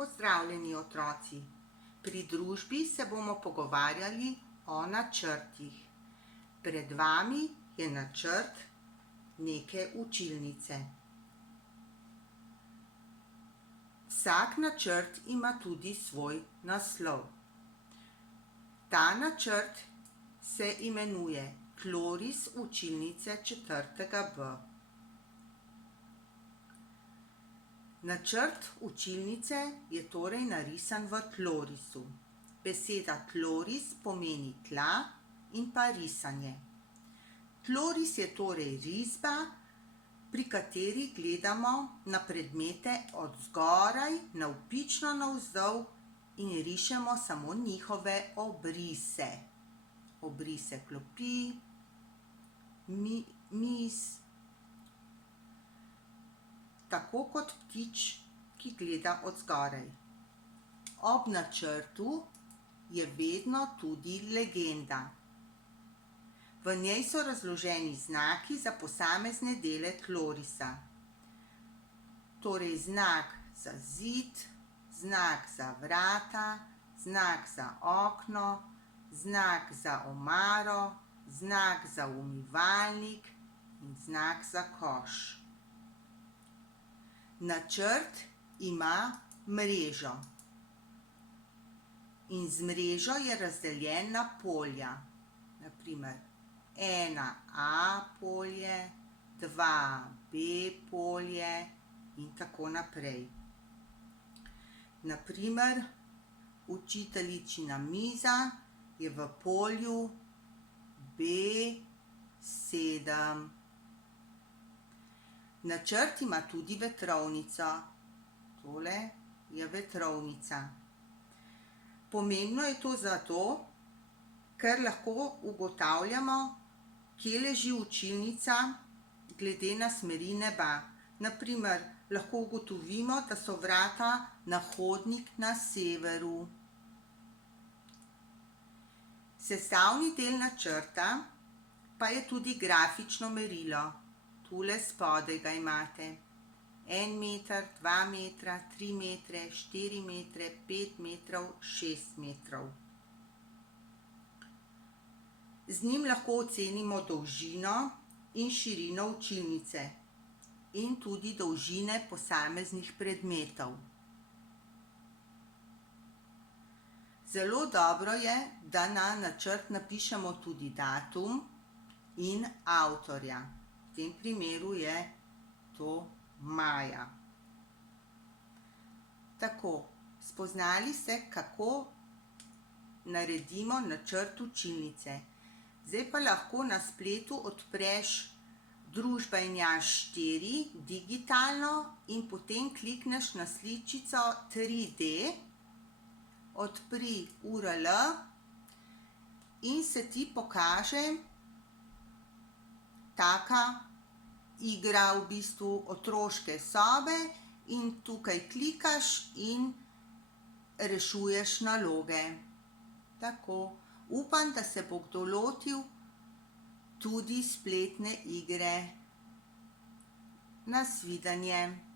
Pozdravljeni otroci! Pri družbi se bomo pogovarjali o načrtih. Pred vami je načrt neke učilnice. Vsak načrt ima tudi svoj naslov. Ta načrt se imenuje Tloris učilnice 4. B. Načrt učilnice je torej narisan v tlorisu. Beseda tloris pomeni tla in pa risanje. Tloris je torej risba, pri kateri gledamo na predmete od zgoraj navpično navzdol in rišemo samo njihove obrise. Obrise klopi, miz, tako kot ptič, ki gleda od zgoraj. Ob načrtu je vedno tudi legenda. V njej so razloženi znaki za posamezne dele tlorisa. Torej znak za zid, znak za vrata, znak za okno, znak za omaro, znak za umivalnik in znak za koš. Načrt ima mrežo in z mrežo je razdeljen na polja. Na primer 1A polje, 2B polje in tako naprej. Na primer, učiteljičina miza je v polju B7. Načrt ima tudi vetrovnico. Tole je vetrovnica. Pomembno je to zato, ker lahko ugotavljamo, kje leži učilnica glede na smeri neba. Na primer, lahko ugotovimo, da so vrata na hodnik na severu. Sestavni del načrta pa je tudi grafično merilo. Tule spodaj ga imate. 1 meter, 2 metra, 3 metre, 4 metre, 5 metrov, 6 metrov. Z njim lahko ocenimo dolžino in širino učilnice in tudi dolžine posameznih predmetov. Zelo dobro je, da na načrt napišemo tudi datum in avtorja. V tem primeru je to Maja. Tako, spoznali ste, kako naredimo načrt učilnice. Zdaj pa lahko na spletu odpreš Družba in jaz 4 digitalno in potem klikneš na sličico 3D, odpri URL in se ti pokaže taka igra, v bistvu otroške sobe, in tukaj klikaš in rešuješ naloge. Tako, upam, da se bo kdo lotil tudi spletne igre. Nasvidenje.